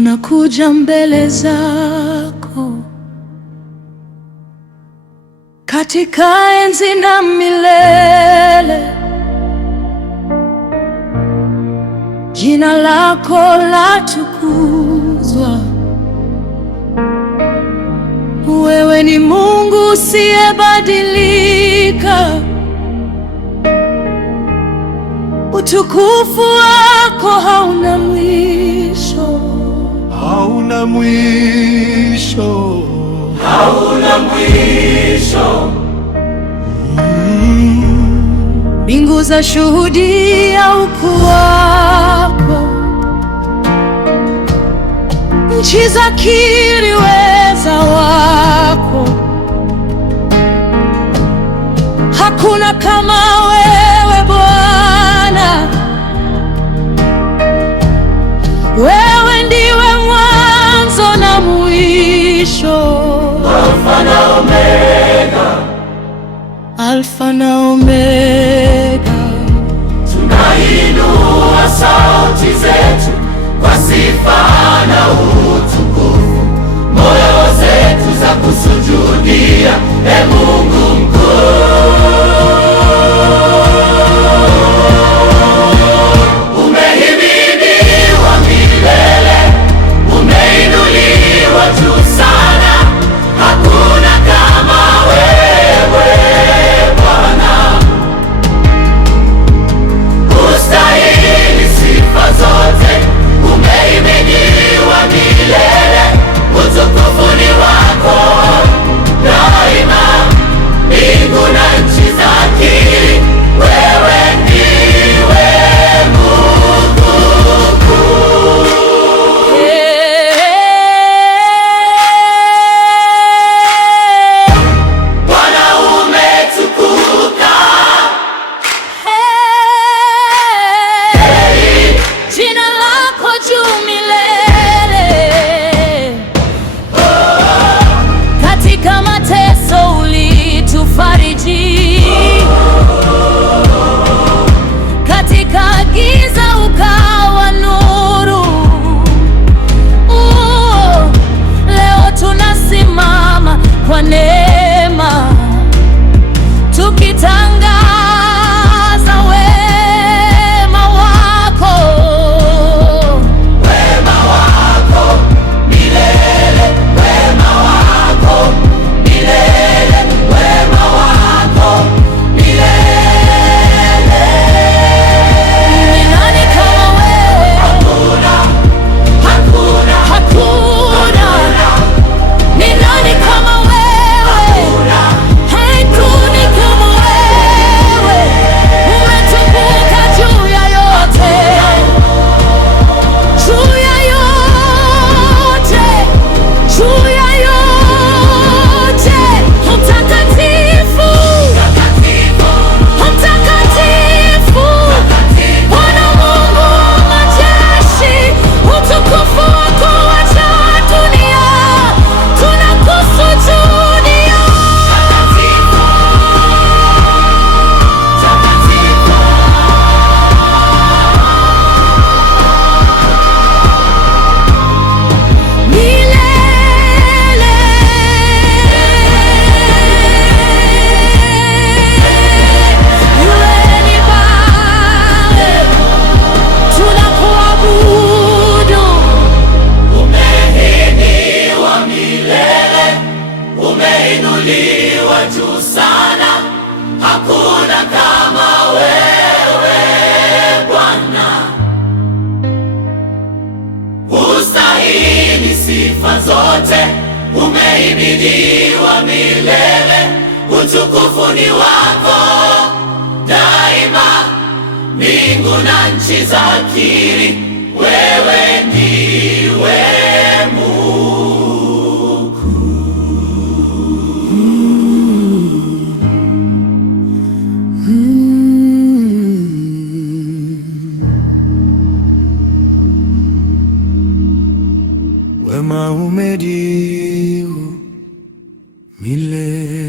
tunakuja mbele zako katika enzi na milele. Jina lako latukuzwa. Wewe ni Mungu usiyebadilika. Utukufu wako hauna mwisho. Hauna mwisho. Hauna mwisho. Mbingu za shuhudia ukuu wako, nchi zakiri uweza wako. Hakuna kama wewe Bwana. Wewe ndiwe mwanzo na mwisho, Alfa na Omega. Alfa na Omega. Tunainua sauti zetu kwa sifa na utukufu, moyo zetu za kusujudia, Mungu mkuu. Umehimidiwa milele, umeinuliwa juu sana, hakuna kama wewe Bwana. Ustahili sifa zote, umehimidiwa milele, utukufu ni wako daima. Mbingu na nchi zakiri, wewe ndiwe Mungu mkuu. Bwana umetukuka. Jina lako juu milele. Katika mateso ulitufariji, katika giza ukawa nuru. Leo tunasimama kwa neema, tukitangaza wema wako. Wema wako milele, wema wako milele, wema wako milele. Ni nani kama wewe? Hakuna, hakuna, Hakuna. Ni nani kama wewe? Hakuna kama wewe. Umetukuka juu ya yote, juu ya yote, juu ya yote. Mtakatifu, takatifu, mtakatifu, Bwana Mungu wa majeshi. Utukufu wako wajaa dunia, tunakusujudia. Milele. Yule ni Baba, tunakuabudu. umehimidiwa milele, umeinuliwa juu sana, hakuna kama wewe Bwana. Ustahili sifa zote, umehimidiwa milele, utukufu ni wako daima. Mbingu na nchi zakiri, wewe ndiwe Mungu. Wema umediwa milele.